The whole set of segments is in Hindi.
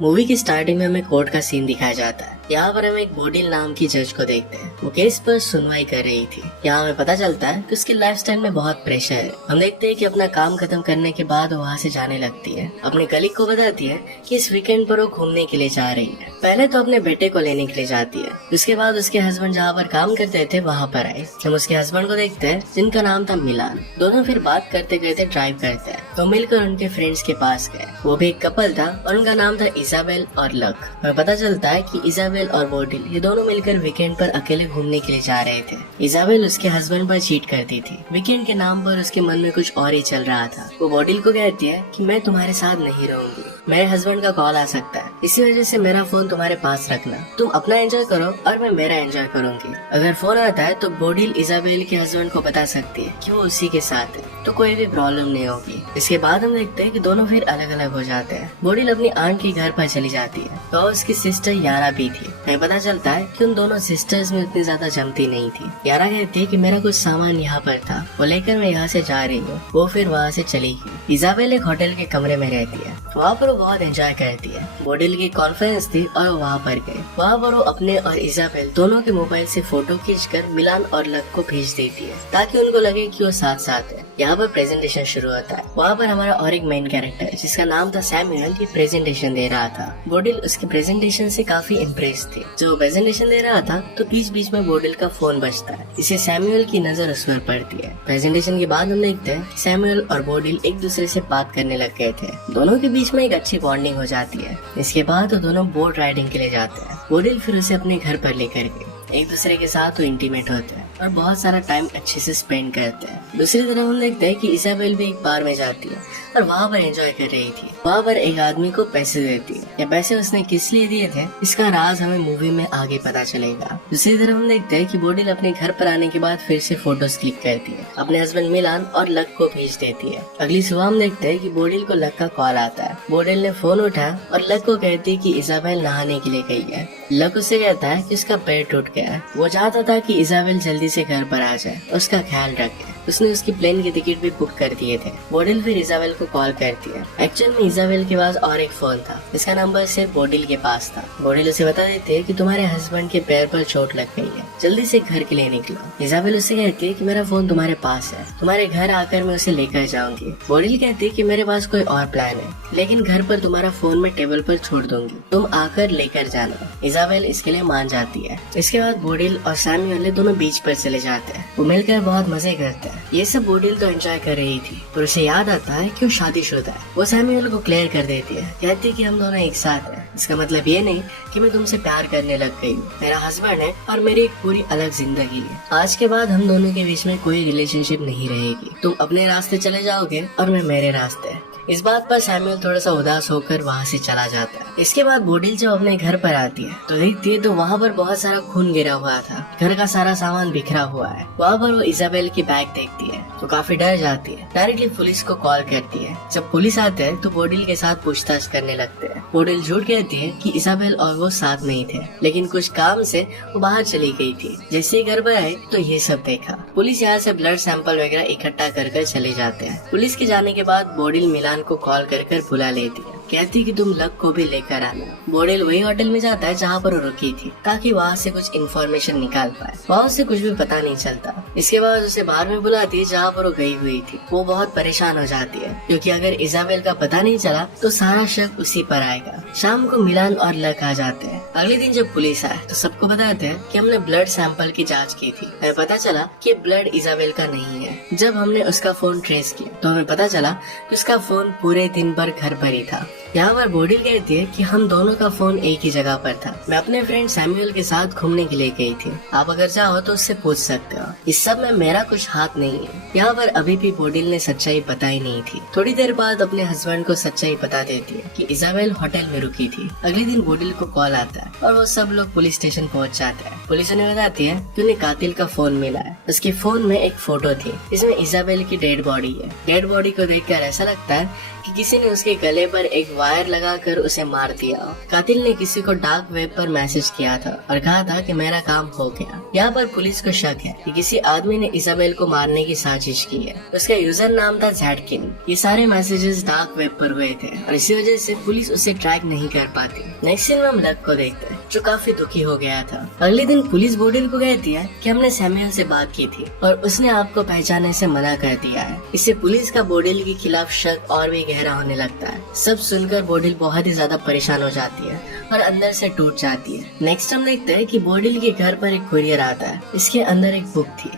मूवी की स्टार्टिंग में हमें कोर्ट का सीन दिखाया जाता है। यहाँ पर हम एक बोडिल नाम की जज को देखते हैं। वो केस पर सुनवाई कर रही थी। यहाँ हमें पता चलता है कि उसकी लाइफस्टाइल में बहुत प्रेशर है। हम देखते हैं कि अपना काम खत्म करने के बाद वो वहाँ से जाने लगती है। अपने कलीग को बताती है कि इस वीकेंड पर वो घूमने के लिए जा रही है। पहले तो अपने बेटे को लेने के लिए जाती है। उसके बाद उसके हस्बैंड जहाँ पर काम करते थे वहाँ पर आए। हम उसके हस्बैंड को देखते हैं जिनका नाम था मिलान। दोनों फिर बात करते करते ड्राइव करते हैं तो मिलकर उनके फ्रेंड्स के पास गए। वो भी एक कपल था और उनका नाम था इजाबेल और लक। हमें पता चलता है कि इजाबेल और बोडिल ये दोनों मिलकर वीकेंड पर अकेले घूमने के लिए जा रहे थे। इजाबेल उसके हस्बैंड पर चीट करती थी। वीकेंड के नाम पर उसके मन में कुछ और ही चल रहा था। वो बोडिल को कहती है कि मैं तुम्हारे साथ नहीं रहूंगी, मेरे हस्बैंड का कॉल आ सकता है, इसी वजह से मेरा फोन तुम्हारे पास रखना, तुम अपना एंजॉय करो और मैं मेरा एंजॉय करूंगी। अगर फोन आता है तो बोडिल इजाबेल के हस्बैंड को बता सकती है कि वो उसी के साथ है, तो कोई भी प्रॉब्लम नहीं होगी। इसके बाद हम देखते हैं कि दोनों फिर अलग अलग हो जाते हैं। बोडिल अपनी आंट के घर पर चली जाती है तो उसकी सिस्टर यारा भी थी। हमें पता चलता है कि उन दोनों सिस्टर्स में इतनी ज्यादा जमती नहीं थी। यारा कहती है कि मेरा कुछ सामान यहाँ पर था, वो लेकर मैं यहाँ से जा रही हूँ। वो फिर वहाँ से चली गई। इजाबेल एक होटल के कमरे में रहती है। वहाँ पर वो बहुत एंजॉय करती है। बोडिल की कॉन्फ्रेंस थी और वो वहाँ पर गए। वहाँ पर वो अपने और इजाबेल दोनों के मोबाइल से फोटो खींचकर मिलान और लक को भेज देती है ताकि उनको लगे कि वो साथ साथ है। यहाँ पर प्रेजेंटेशन शुरू होता है। वहाँ पर हमारा और एक मेन कैरेक्टर जिसका नाम था सैमुअल ये प्रेजेंटेशन दे रहा था। बोडिल उसके प्रेजेंटेशन से काफी इम्प्रेस थी। जो प्रेजेंटेशन दे रहा था तो बीच बीच में बोडिल का फोन बजता है। इसे सैमुअल की नजर उस पर पड़ती है। प्रेजेंटेशन के बाद हम देखते हैं सैमुअल और बोडिल एक दूसरे से बात करने लग गए थे। दोनों के बीच में एक अच्छी बॉन्डिंग हो जाती है। इसके बाद वो दोनों बोट राइडिंग के लिए जाते हैं। बोडिल फिर उसे अपने घर पर लेकर गए। एक दूसरे के साथ वो इंटीमेट होते हैं और बहुत सारा टाइम अच्छे से स्पेंड करते हैं। दूसरी तरफ हम देखते हैं कि इजाबेल भी एक बार में जाती है और वहाँ पर एंजॉय कर रही थी। वहाँ पर एक आदमी को पैसे देती है। ये पैसे उसने किस लिए दिए थे इसका राज हमें मूवी में आगे पता चलेगा। दूसरी तरफ हम देखते हैं कि बोडिल अपने घर पर आने के बाद फिर से फोटोज क्लिक करती है। अपने हस्बैंड मिलान और लक को भेज देती है। अगली सुबह हम देखते हैं कि बोडिल को लक का कॉल आता है। बोडिल ने फोन उठाया और लक को कहती है कि इजाबेल नहाने के लिए गई है। लक उससे कहता है कि उसका पैर टूट गया है। वो चाहता था कि इजाबेल जल्दी से घर पर आ जाए, उसका ख्याल रखे। उसने उसकी प्लेन के टिकट भी बुक कर दिए थे। बोडिल फिर इजाबेल को कॉल करती है। एक्चुअल में इजाबेल के पास और एक फोन था, इसका नंबर सिर्फ बोडिल के पास था। बोडिल उसे बता देती है कि तुम्हारे हस्बैंड के पैर पर चोट लग गई है, जल्दी से घर के लिए निकलो। इजाबेल उससे कहती है कि मेरा फोन तुम्हारे पास है, तुम्हारे घर आकर मैं उसे लेकर जाऊंगी। बोडिल कहती है कि मेरे पास कोई और प्लान है, लेकिन घर पर तुम्हारा फोन मैं टेबल पर छोड़ दूंगी, तुम आकर लेकर जाना। इजाबेल इसके लिए मान जाती है। इसके बाद बोडिल और सैमुअल दोनों बीच पर चले जाते हैं। वो मिलकर बहुत मजे करते हैं। ये सब बोडिल तो एंजॉय कर रही थी पर उसे याद आता है कि वो शादीशुदा है। वो सैमुअल को क्लियर कर देती है, कहती है कि हम दोनों एक साथ हैं। इसका मतलब ये नहीं कि मैं तुमसे प्यार करने लग गई हूँ, मेरा हस्बैंड है और मेरी एक पूरी अलग जिंदगी है। आज के बाद हम दोनों के बीच में कोई रिलेशनशिप नहीं रहेगी, तुम अपने रास्ते चले जाओगे और मैं मेरे रास्ते। इस बात पर सैमुअल थोड़ा सा उदास होकर वहाँ से चला जाता है। इसके बाद बोडिल जब अपने घर पर आती है तो देखती है तो वहाँ पर बहुत सारा खून गिरा हुआ था। घर का सारा सामान बिखरा हुआ है। वहाँ पर वो इजाबेल की बैग देखती है तो काफी डर जाती है। डायरेक्टली पुलिस को कॉल करती है। जब पुलिस आते हैं तो बोडिल के साथ पूछताछ करने लगते हैं। बोडिल झूठ कहती है कि इजाबेल और वो साथ नहीं थे, लेकिन कुछ काम से वो बाहर चली गई थी। जैसे ही घर पर आए तो ये सब देखा। पुलिस यहाँ से ब्लड सैंपल वगैरह इकट्ठा कर चले जाते हैं। पुलिस के जाने के बाद बोडिल मिलान को कॉल कर बुला लेती है। कहती कि तुम लक को भी लेकर आना। बोडिल वही होटल में जाता है जहाँ पर वो रुकी थी ताकि वहाँ से कुछ इन्फॉर्मेशन निकाल पाए। वहाँ उसे कुछ भी पता नहीं चलता। इसके बाद उसे बाहर में बुलाती है जहाँ पर वो गई हुई थी। वो बहुत परेशान हो जाती है क्योंकि अगर इजाबेल का पता नहीं चला तो सारा शक उसी पर आएगा। शाम को मिलान और लक आ जाते हैं। अगले दिन जब पुलिस आए तो सबको बताते हैं कि हमने ब्लड सैंपल की जाँच की थी। हमें पता चला कि ब्लड इजाबेल का नहीं है। जब हमने उसका फोन ट्रेस किया तो हमें पता चला कि उसका फोन पूरे दिन भर घर पर ही था। यहाँ पर बोडिल कहती है कि हम दोनों का फोन एक ही जगह पर था। मैं अपने फ्रेंड सैमुअल के साथ घूमने के लिए गई थी, आप अगर चाहो तो उससे पूछ सकते हो। इस सब में मेरा कुछ हाथ नहीं है। यहाँ पर अभी भी बोडिल ने सच्चाई बताई नहीं थी। थोड़ी देर बाद अपने हस्बैंड को सच्चाई बता देती है कि इजाबेल होटल में रुकी थी। अगले दिन बोडिल को कॉल आता है और वो सब लोग पुलिस स्टेशन पहुँच जाते हैं। पुलिस उन्हें बताती है कि उन्हें कातिल का फोन मिला है। उसके फोन में एक फोटो थी, इसमें इजाबेल की डेड बॉडी है। डेड बॉडी को देखकर ऐसा लगता है कि किसी ने उसके गले पर एक वायर लगाकर उसे मार दिया। कातिल ने किसी को डार्क वेब पर मैसेज किया था और कहा था कि मेरा काम हो गया। यहाँ पर पुलिस को शक है कि किसी आदमी ने इजाबेल को मारने की साजिश की है। उसका यूजर नाम था ज़ैटकिन। ये सारे मैसेजेस डार्क वेब पर हुए थे और इसी वजह से पुलिस उसे ट्रैक नहीं कर पाती। नेक्स्ट सीन में हम लक को देखते हैं जो काफी दुखी हो गया था। अगले दिन पुलिस बोडिल को कहती है कि हमने सैमुअल से बात की थी और उसने आपको पहचानने से मना कर दिया है। इससे पुलिस का बोडिल के खिलाफ शक और भी गहरा होने लगता है। सब सुनकर बोडिल बहुत ही ज्यादा परेशान हो जाती है और अंदर से टूट जाती है। नेक्स्ट हम देखते हैं कि बोडिल के घर पर एक कुरियर आता है। इसके अंदर एक बुक थी।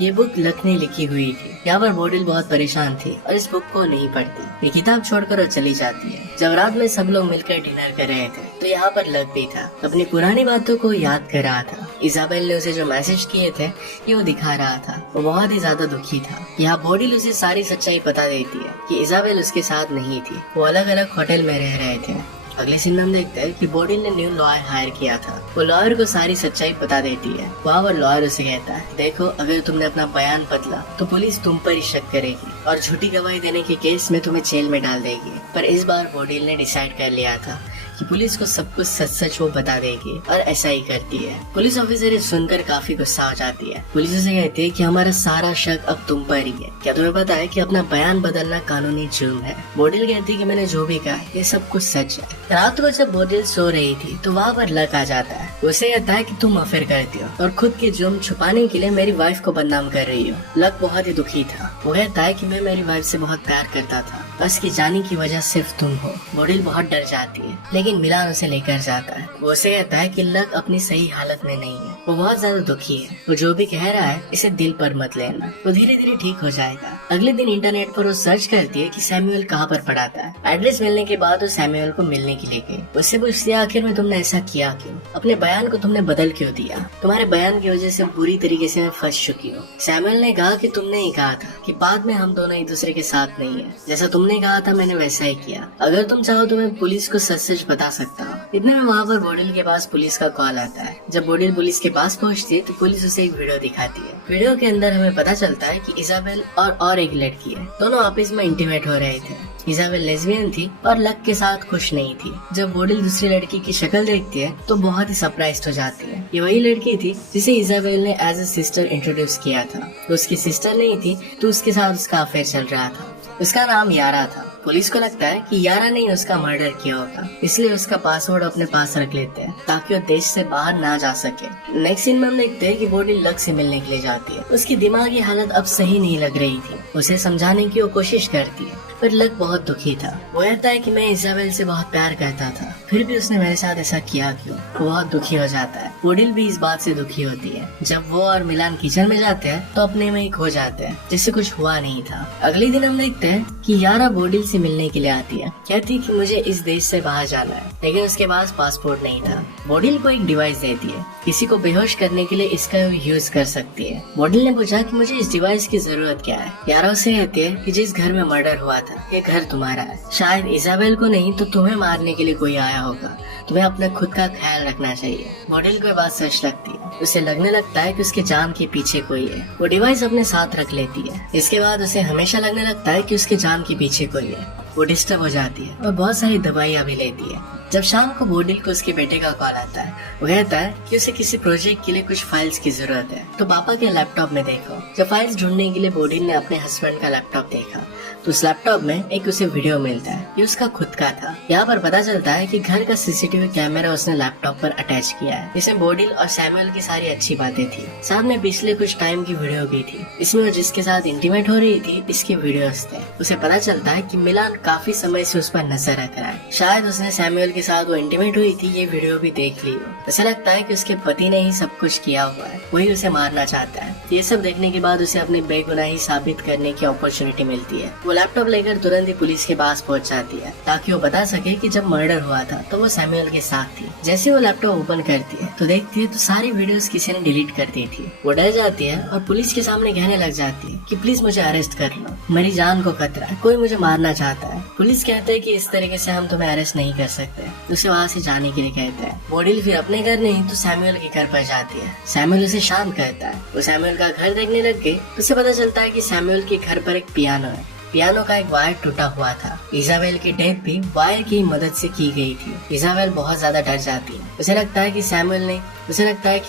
ये बुक लक ने लिखी हुई थी। यहाँ पर बोडिल बहुत परेशान थी और इस बुक को नहीं पढ़ती। ये किताब छोड़कर वो चली जाती है। जब रात में सब लोग मिलकर डिनर कर रहे थे तो यहाँ पर लक भी था। अपनी पुरानी बातों को याद कर रहा था। इजाबेल ने उसे जो मैसेज किए थे ये वो दिखा रहा था। वो बहुत ही ज्यादा दुखी था। यहाँ बोडिल उसे सारी सच्चाई बता देती है कि इजाबेल उसके साथ नहीं थी। वो अलग अलग होटल में रह रहे थे। अगले सीन में हम देखते हैं कि बोडिल ने न्यू लॉयर हायर किया था। वो लॉयर को सारी सच्चाई बता देती है। वहाँ पर लॉयर उसे कहता है, देखो अगर तुमने अपना बयान बदला तो पुलिस तुम पर ही शक करेगी और झूठी गवाही देने के केस में तुम्हें जेल में डाल देगी। पर इस बार बोडिल ने डिसाइड कर लिया था कि पुलिस को सब कुछ सच सच वो बता देगी और ऐसा ही करती है। पुलिस ऑफिसर सुनकर काफी गुस्सा हो जाती है। पुलिस उसे कहती है कि हमारा सारा शक अब तुम पर ही है। क्या तुम्हें पता है कि अपना बयान बदलना कानूनी जुर्म है? बोडिल कहती है कि मैंने जो भी कहा ये सब कुछ सच है। रात को जब बोडिल सो रही थी तो वहाँ पर लक आ जाता है। उसे कहता है कि तुम अफेयर करती हो और खुद के जुर्म छुपाने के लिए मेरी वाइफ को बदनाम कर रही हो। लक बहुत ही दुखी था। वो कहता है कि मैं मेरी वाइफ से बहुत प्यार करता था, बस की जाने की वजह सिर्फ तुम हो। बोडिल बहुत डर जाती है लेकिन मिलान उसे लेकर जाता है। वो उसे कहता है कि लक अपनी सही हालत में नहीं है। वो बहुत ज्यादा दुखी है। वो जो भी कह रहा है इसे दिल पर मत लेना, वो धीरे धीरे ठीक हो जाएगा। अगले दिन इंटरनेट पर वो सर्च करती है कि सैमुअल कहाँ पर पड़ा था। एड्रेस मिलने के बाद वो सैमुअल को मिलने के लिए गई। उससे पूछती है आखिर में तुमने ऐसा किया क्यों? अपने बयान को तुमने बदल क्यों दिया? तुम्हारे बयान की वजह से बुरी तरीके से मैं फंस चुकी हूँ। सैमुअल ने कहा कि तुमने ही कहा था कि बाद में हम दोनों एक दूसरे के साथ नहीं है। जैसा तुमने कहा था मैंने वैसा ही किया। अगर तुम चाहो तो मैं पुलिस को सच सच बता सकता हूँ। इतने में वहाँ पर बोडिल के पास पुलिस का कॉल आता है। जब बोडिल पुलिस के पास पहुँचती है तो पुलिस उसे एक वीडियो दिखाती है। वीडियो के अंदर हमें पता चलता है कि इजाबेल और एक लड़की है, दोनों आपस में इंटीमेट हो रहे थे। इजाबेल लेस्बियन थी और लक के साथ खुश नहीं थी। जब बोडिल दूसरी लड़की की शक्ल देखती है तो बहुत ही सरप्राइज हो जाती है। ये वही लड़की थी जिसे इजाबेल ने एज ए सिस्टर इंट्रोड्यूस किया था। तो उसकी सिस्टर नहीं थी तो उसके साथ उसका अफेयर चल रहा था। उसका नाम यारा था। पुलिस को लगता है कि यारा ने उसका मर्डर किया होगा, इसलिए उसका पासवर्ड अपने पास रख लेते हैं ताकि वो देश से बाहर ना जा सके। नेक्स्ट सीन में हम देखते हैं कि बोडिल लक से मिलने के लिए जाती है। उसकी दिमागी हालत अब सही नहीं लग रही थी। उसे समझाने की वो कोशिश करती है पर लक बहुत दुखी था। वो कहता है कि मैं इजाबेल से बहुत प्यार करता था, फिर भी उसने मेरे साथ ऐसा किया क्यों? वो बहुत दुखी हो जाता है। बोडिल भी इस बात से दुखी होती है। जब वो और मिलान किचन में जाते हैं तो अपने में ही खो जाते हैं जैसे कुछ हुआ नहीं था। अगले दिन हम देखते हैं कि यारा बोडिल से मिलने के लिए आती है। कहती कि मुझे इस देश से बाहर जाना है, लेकिन उसके पास पासपोर्ट नहीं था। बोडिल को एक डिवाइस देती है, किसी को बेहोश करने के लिए इसका यूज कर सकती है। बोडिल ने पूछा कि मुझे इस डिवाइस की जरूरत क्या है। यारा उसे कहती है कि जिस घर में मर्डर हुआ था ये घर तुम्हारा है। शायद इजाबेल को नहीं तो तुम्हें मारने के लिए कोई आया होगा। तुम्हें अपना खुद का ख्याल रखना चाहिए। बोडिल को बात सच लगती है। उसे लगने लगता है कि उसके जान के पीछे कोई है। वो डिवाइस अपने साथ रख लेती है। इसके बाद उसे हमेशा लगने लगता है कि उसके जान के पीछे कोई है। वो डिस्टर्ब हो जाती है और बहुत सारी दवाइयाँ भी लेती है। जब शाम को बोडिल को उसके बेटे का कॉल आता है। वो कहता है कि उसे किसी प्रोजेक्ट के लिए कुछ फाइल्स की जरूरत है, तो पापा के लैपटॉप में देखो। जब फाइल्स ढूंढने के लिए बोडिल ने अपने हस्बैंड का लैपटॉप देखा तो उस लैपटॉप में एक उसे वीडियो मिलता है। ये उसका खुद का था। यहाँ पर पता चलता है कि घर का सीसीटीवी कैमरा उसने लैपटॉप पर अटैच किया है। इसमें बोडिल और सैमुअल की सारी अच्छी बातें थी। साथ में पिछले कुछ टाइम की वीडियो भी थी। इसमें वो जिसके साथ इंटीमेट हो रही थी इसके वीडियोस थे। उसे पता चलता है कि मिलान काफी समय से उस पर नजर रख रहा है। शायद उसने सैमुअल के साथ वो इंटीमेट हुई थी ये वीडियो भी देख ली हो। ऐसा लगता है कि उसके पति ने ही सब कुछ किया हुआ है, वही उसे मारना चाहता है। ये सब देखने के बाद उसे अपनी बेगुनाही साबित करने की अपॉर्चुनिटी मिलती है। वो लैपटॉप लेकर तुरंत ही पुलिस के पास पहुंच जाती है ताकि वो बता सके कि जब मर्डर हुआ था तो वो सैमुअल के साथ थी। जैसे वो लैपटॉप ओपन करती है तो देखती है तो सारी वीडियोस किसी ने डिलीट कर दी थी। वो डर जाती है और पुलिस के सामने कहने लग जाती है कि प्लीज मुझे अरेस्ट कर लो, मेरी जान को खतरा है, कोई मुझे मारना चाहता है। पुलिस कहते हैं कि इस तरीके से हम तुम्हें अरेस्ट नहीं कर सकते। उसे वहाँ से जाने के लिए कहते हैं। बोडिल फिर अपने घर नहीं तो सैमुअल के घर पर जाती है। सैमुअल उसे शांत करता है। वो सैमुअल का घर देखने लग गई तो उसे पता चलता है कि सैमुअल के घर पर एक पियानो है। पियानो का एक वायर टूटा हुआ था। इजाबेल की डेथ भी वायर की मदद से की गई थी। इजाबेल बहुत ज्यादा डर जाती है। उसे लगता है कि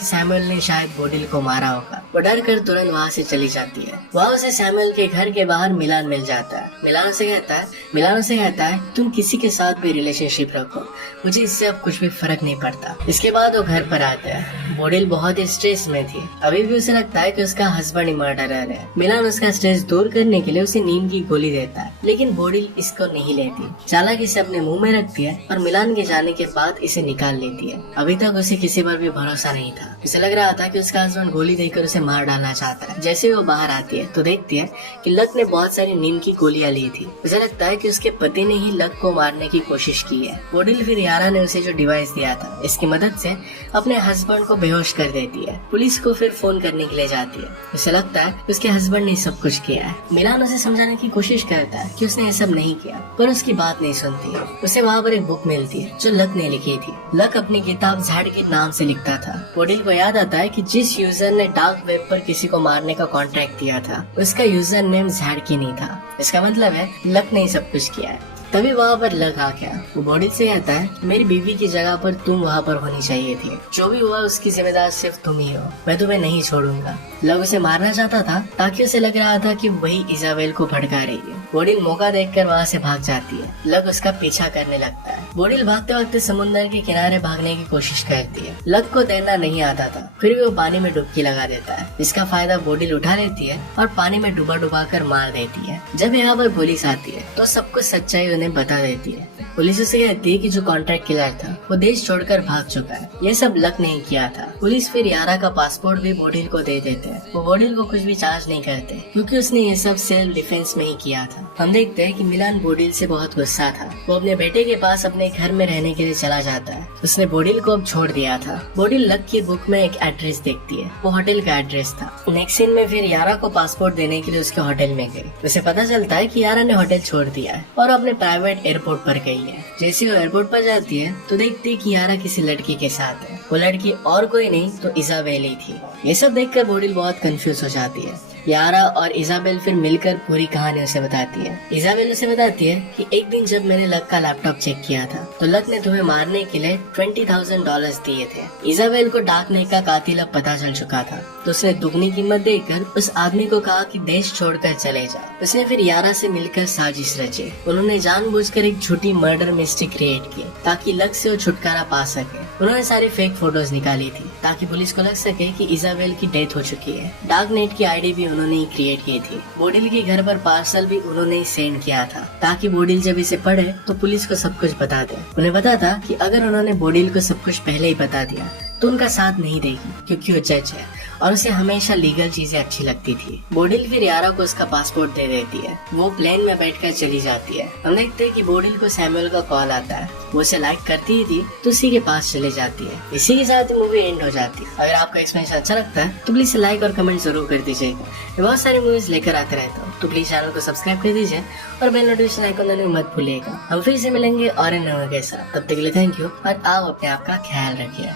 सैमुअल ने शायद बोडिल को मारा होगा। वो डर कर तुरंत वहाँ से चली जाती है। वहाँ उसे सैमुअल के घर के बाहर मिलान मिल जाता है। मिलान उसे कहता है तुम किसी के साथ भी रिलेशनशिप रखो, मुझे इससे अब कुछ भी फर्क नहीं पड़ता। इसके बाद वो घर पर आता है। बोडिल बहुत ही स्ट्रेस में थी। अभी भी उसे लगता है कि उसका हस्बैंड ही मर्डरर है। मिलान उसका स्ट्रेस दूर करने के लिए उसे नींद की गोली देता है, लेकिन बोडिल इसको नहीं लेती। चालाकी से अपने मुंह में रखती है और मिलान के जाने के बाद इसे निकाल लेती है। अभी तक उसे किसी पर भी भरोसा नहीं था। उसे लग रहा था कि उसका हस्बैंड गोली देकर उसे मार डालना चाहता है। जैसे वो बाहर आती है तो देखती है कि लक ने बहुत सारी नींद की गोलियां ली थी। उसे लगता है कि उसके पति ने ही लक को मारने की कोशिश की है। बोडिल फिर यारा ने उसे जो डिवाइस दिया था इसकी मदद से अपने हस्बैंड को बेहोश कर देती है। पुलिस को फिर फोन करने के लिए जाती है। उसे लगता है कि उसके हस्बैंड ने सब कुछ किया है। मिलान उसे समझाने की कोशिश करता है कि उसने ये सब नहीं किया, पर उसकी बात नहीं सुनती। उसे वहाँ पर एक बुक मिलती है जो लक ने लिखी थी। लक अपनी किताब जैड के नाम से लिखता था। बोडिल को याद आता है कि जिस यूजर ने डार्क वेब पर किसी को मारने का कॉन्ट्रैक्ट दिया था उसका यूजर नेम जैड नहीं था। इसका मतलब है लक ने सब कुछ किया है। तभी वहाँ पर लक आ गया। वो बोडिल से कहता है मेरी बीवी की जगह पर तुम वहाँ पर होनी चाहिए थी। जो भी हुआ उसकी जिम्मेदार सिर्फ तुम ही हो। मैं तुम्हें नहीं छोड़ूंगा। लक उसे मारना चाहता था ताकि उसे लग रहा था कि वही इजाबेल को भड़का रही है। बोडिल मौका देखकर वहाँ से भाग जाती है। लक उसका पीछा करने लगता है। बोडिल भागते भागते समुद्र के किनारे भागने की कोशिश करती है। लक को तैरना नहीं आता था, फिर भी वो पानी में डुबकी लगा देता है। इसका फायदा बोडिल उठा लेती है और पानी में डुबा कर मार देती है। जब यहाँ पर पुलिस आती है तो सब कुछ सच्चाई उन्हें बता देती है। पुलिस उसे कहती है कि जो कॉन्ट्रैक्ट किलर था वो देश छोड़कर भाग चुका है। ये सब लक नहीं किया था। पुलिस फिर यारा का पासपोर्ट भी बोडिल को दे देते हैं। वो बोडिल को कुछ भी चार्ज नहीं करते क्योंकि उसने ये सब सेल्फ डिफेंस में ही किया था। हम देखते हैं कि मिलान बोडिल से बहुत गुस्सा था। वो अपने बेटे के पास अपने घर में रहने के लिए चला जाता है। उसने बोडिल को अब छोड़ दिया था। बोडिल लक की बुक में एक एड्रेस देखती है। वो होटल का एड्रेस था। नेक्स्ट सीन में फिर यारा को पासपोर्ट देने के लिए उसके होटल में गई। उसे पता चलता है कि यारा ने होटल छोड़ दिया है और अपने प्राइवेट एयरपोर्ट पर गई है। जैसे वो एयरपोर्ट पर जाती है तो देखती है कि यारा किसी लड़की के साथ है। वो लड़की और कोई नहीं तो इजाबेल ही थी। ये सब देखकर बोडिल बहुत कंफ्यूज हो जाती है। यारा और इजाबेल फिर मिलकर पूरी कहानी उसे बताती है। इजाबेल उसे बताती है कि एक दिन जब मैंने लक का लैपटॉप चेक किया था तो लक ने तुम्हें मारने के लिए $20,000 दिए थे। इजाबेल को डार्क नाइट का कातिल अब पता चल चुका था तो उसने दुगनी कीमत देकर उस आदमी को कहा कि देश छोड़कर चले जा। उसने फिर यारा से मिलकर साजिश रची। उन्होंने जानबूझकर एक झूठी मर्डर मिस्ट्री क्रिएट की ताकि लक से वो छुटकारा पा सके। उन्होंने सारी फेक फोटोज निकाली थी ताकि पुलिस को लग सके कि इजाबेल की डेथ हो चुकी है। डार्क नाइट की आईडी भी उन्होंने ही क्रिएट की थी। बोडिल के घर पर पार्सल भी उन्होंने ही सेंड किया था ताकि बोडिल जब इसे पढ़े तो पुलिस को सब कुछ बता दे। उन्हें पता था कि अगर उन्होंने बोडिल को सब कुछ पहले ही बता दिया तो उनका साथ नहीं देगी क्योंकि वो जज है और उसे हमेशा लीगल चीजें अच्छी लगती थी। बोडिल फिर यारा को उसका पासपोर्ट दे देती है। वो प्लेन में बैठकर चली जाती है। हम देखते हैं कि बोडिल को सैमुअल का कॉल आता है। वो उसे लाइक करती ही थी तो उसी के पास चले जाती है। इसी के साथ ही मूवी एंड हो जाती है। अगर आपको एक्सप्लेनेशन अच्छा लगता है तो प्लीज लाइक और कमेंट जरूर कर दीजिएगा। मैं बहुत सारी मूवीज लेकर आते रहता हूँ तो प्लीज चैनल को सब्सक्राइब कर दीजिए और बेल नोटिफिकेशन आइकन दबाना मत भूलिएगा। हम फिर से मिलेंगे और इन नए के साथ। तब तक के लिए थैंक यू और आप अपने आप का ख्याल रखिए।